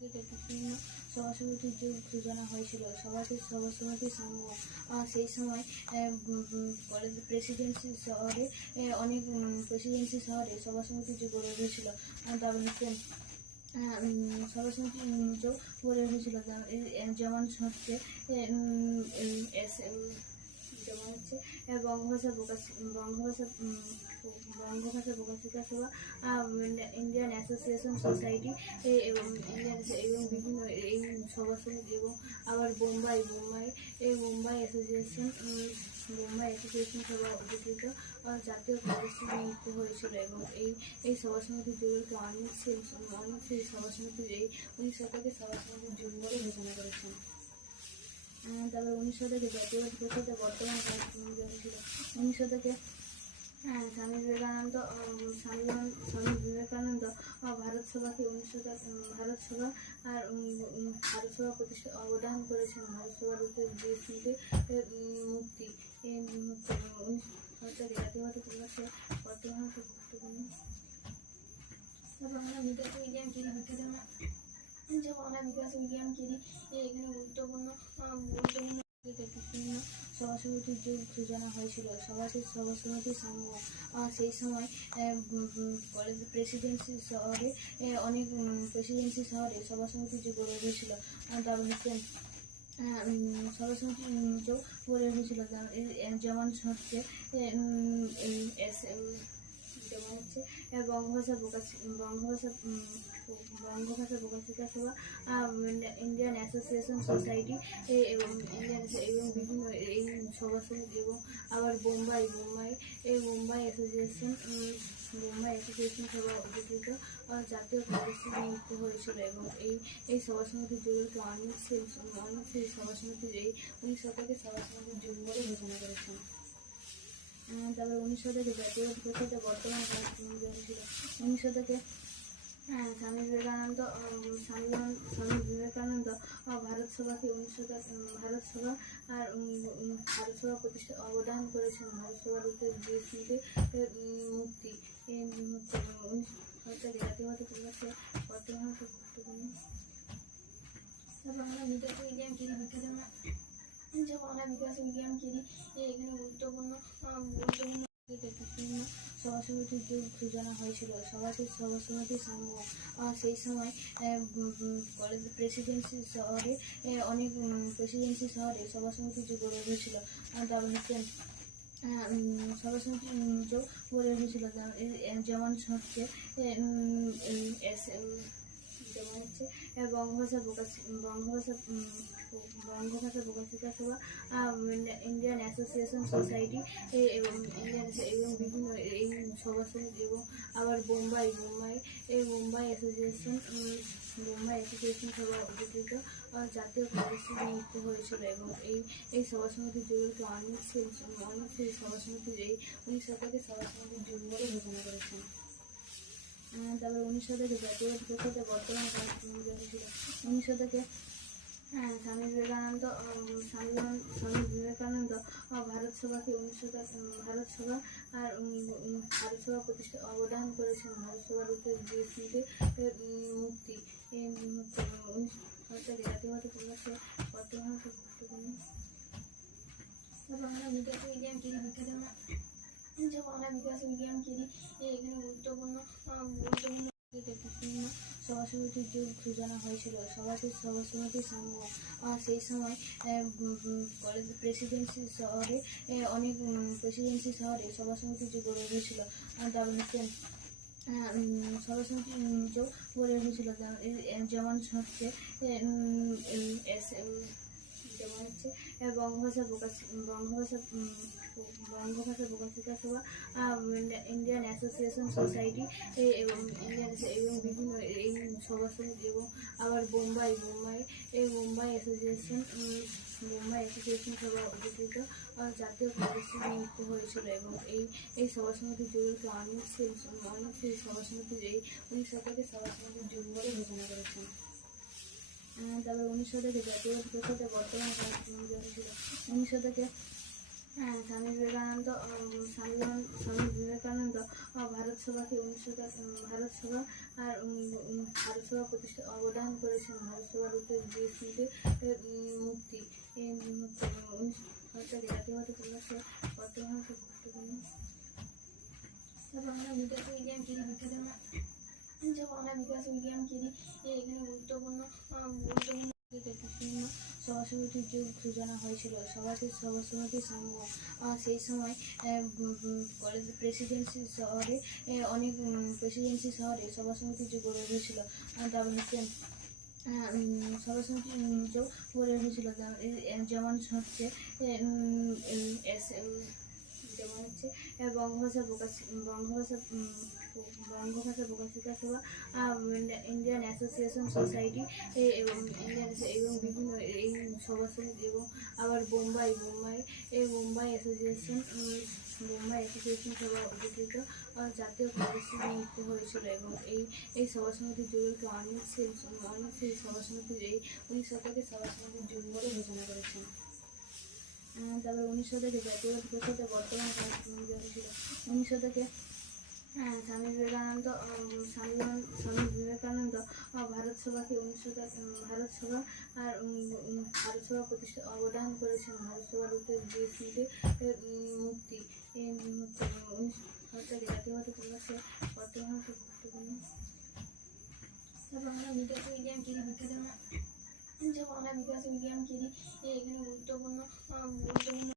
বিভিন্ন সভা সমিতির যে সূচনা হয়েছিল সভা সমিতির সংঘ সেই সময় কলেজ প্রেসিডেন্সি শহরে অনেক প্রেসিডেন্সি শহরে সভা সমিতির যে গড়ে উঠেছিল তারপর হচ্ছে সভা সমিতি যে গড়ে উঠেছিল যেমন হচ্ছে যেমন হচ্ছে বঙ্গভাষা প্রকাশিকা সভা, ইন্ডিয়ান অ্যাসোসিয়েশন সোসাইটি এবং বিভিন্ন এই সভা সমিতি এবং আবার বোম্বাই অ্যাসোসিয়েশন সভা উপস্থিত জাতীয় কংগ্রেসে নিযুক্ত হয়েছিল এবং এই সভা সমিতির যুগলকে অনেক সেই সভা সমিতির এই 19 শতকে সভা সমিতির যুগ বলে ঘোষণা করেছেন। তারপর 19 শতকে জাতীয়বাদী প্রথাতে বর্তমান ছিল 19 শতকে স্বামী বিবেকানন্দ ভারত সভাকে ভারত সভা প্রতিষ্ঠা অবদান করেছেন। ভারত সভার উদ্দেশ্যে মুক্তি জাতীয়বাদী প্রকাশে বর্তমান গুরুত্বপূর্ণ বাংলা বিকাশ উইলিয়াম কেরি এখানে গুরুত্বপূর্ণ বিভিন্ন সভা সমিতির যে সূচনা হয়েছিল সভা সমিতির সংঘ সেই সময় কলেজ প্রেসিডেন্সি শহরে অনেক প্রেসিডেন্সি শহরে সভা সমিতির যে গড়ে উঠেছিল তারপর হচ্ছে সভা সমিতি যে গড়ে উঠেছিল যেমন হচ্ছে বঙ্গভাষা প্রকাশিকা সভা, ইন্ডিয়ান অ্যাসোসিয়েশন সোসাইটি এবং বিভিন্ন এই সভা সমিতি এবং আবার বোম্বাই অ্যাসোসিয়েশন সভা উপস্থিত জাতীয় কংগ্রেসে নিযুক্ত হয়েছিল এবং এই সভা সমিতির যুগলকে অনেক সেই সভা সমিতির এই 19 শতকে সভা সমিতির যুগ বলে ঘোষণা করেছেন। তারপর 19 শতকে জাতীয়বাদী প্রথাতে বর্তমান ছিল 19 শতকে স্বামী বিবেকানন্দ ভারত সভাকে ভারত সভা প্রতিষ্ঠা অবদান করেছেন। ভারত সভার উদ্দেশ্যে মুক্তি জাতীয়বাদী প্রকাশে বর্তমান গুরুত্বপূর্ণ বাংলা বিকাশ উইলিয়াম কেরি বাংলা বিকাশ উইলিয়াম কেরি এখানে গুরুত্বপূর্ণ বিভিন্ন সভা সমিতির যে সূচনা হয়েছিল সভা সমিতির সংঘ সেই সময় কলেজ প্রেসিডেন্সি শহরে অনেক প্রেসিডেন্সি শহরে সভা সমিতির যে গড়ে উঠেছিল তারপর হচ্ছে সভা সমিতি যে গড়ে উঠেছিল যেমন হচ্ছে বঙ্গভাষা প্রকাশিকা সভা, ইন্ডিয়ান অ্যাসোসিয়েশন সোসাইটি এবং বিভিন্ন এই সভা সমিতি এবং আবার বোম্বাই অ্যাসোসিয়েশন সভা উপস্থিত জাতীয় কংগ্রেসে নিযুক্ত হয়েছিল এবং এই সভা সমিতির যুগলকে অনেক সেই সভা সমিতির এই 19 শতকে সভা সমিতির যুগ বলে ঘোষণা করেছেন। তারপর 19 শতকে জাতীয়বাদী প্রথাতে বর্তমান ছিল 19 শতকে স্বামী বিবেকানন্দ ভারত সভাকে ভারত সভা প্রতিষ্ঠা অবদান করেছেন। ভারত সভার উদ্দেশ্যে মুক্তি জাতীয়বাদী প্রকাশে বর্তমান গুরুত্বপূর্ণ বাংলা বিকাশ উইলিয়াম কেরি বাংলা বিকাশ উইলিয়াম কেরি এখানে গুরুত্বপূর্ণ বিভিন্ন সভা সমিতির যে সূচনা হয়েছিল সভা সমিতির সংঘ সেই সময় কলেজ প্রেসিডেন্সি শহরে অনেক প্রেসিডেন্সি শহরে সভা সমিতির যে গড়ে উঠেছিল তারপর হচ্ছে সভা সমিতি যে গড়ে উঠেছিল যেমন হচ্ছে বঙ্গভাষা প্রকাশিকা সভা, ইন্ডিয়ান অ্যাসোসিয়েশন সোসাইটি এবং বিভিন্ন এই সভা সমিতি এবং আবার বোম্বাই অ্যাসোসিয়েশন সভা উপস্থিত জাতীয় কংগ্রেসে নিযুক্ত হয়েছিল এবং এই সভা সমিতির যুগলকে অনেক সেই সভা সমিতির এই 19 শতকে সভা সমিতির যুগ বলে ঘোষণা করেছেন। তারপর 19 শতকে জাতীয়বাদী প্রথাতে বর্তমান ছিল 19 শতকে হ্যাঁ, স্বামী বিবেকানন্দ ভারত সভাকে ভারত সভা ভারত সভা প্রতিষ্ঠা অবদান করেছেন। ভারত সভার উত্তর দেশনীতি মুক্তি জাতীয়তা প্রকাশে বর্তমানে খুব গুরুত্বপূর্ণ। বাংলা বিকাশ বিজ্ঞান কেরি বাংলা বিকাশ বিজ্ঞান কেরি এখানে গুরুত্বপূর্ণ বিভিন্ন সভা সমিতির যুগ সূচনা হয়েছিল। সভা সমিতির সঙ্গ সেই সময় কলেজ প্রেসিডেন্সি শহরে সভা সমিতির যুগ গড়ে উঠেছিল। তারপর হচ্ছে সভা সমিতির যুগ গড়ে উঠেছিল, যেমন হচ্ছে বঙ্গভাষা প্রকাশিকা সভা, ইন্ডিয়ান অ্যাসোসিয়েশন সোসাইটি এবং বিভিন্ন এই সভা সমিতি, এবং আবার বোম্বাই অ্যাসোসিয়েশন সভা গঠিত জাতীয় পরিস্থিতি মুক্তি হয়েছিল। এবং এই সভা সমিতির যুগকে অনেক সেই সভা সমিতির এই 19 শতকে সভা সমিতির যুগ বলে ঘোষণা করেছেন। তারপর 19 শতকে জাতীয়বাদ প্রথাতে বর্তমান ছিল। 19 শতকে স্বামী বিবেকানন্দ ভারত সভাকে ভারত সভা প্রতিষ্ঠা অবদান করেছেন। ভারত সভার উত্তর দেশনীতি মুক্তি জাতীয়তা প্রকাশে বর্তমানে খুব গুরুত্বপূর্ণ। বাংলা বিকাশ বিজ্ঞান কেরি বাংলা বিকাশ বিজ্ঞান কেরি এখানে গুরুত্বপূর্ণ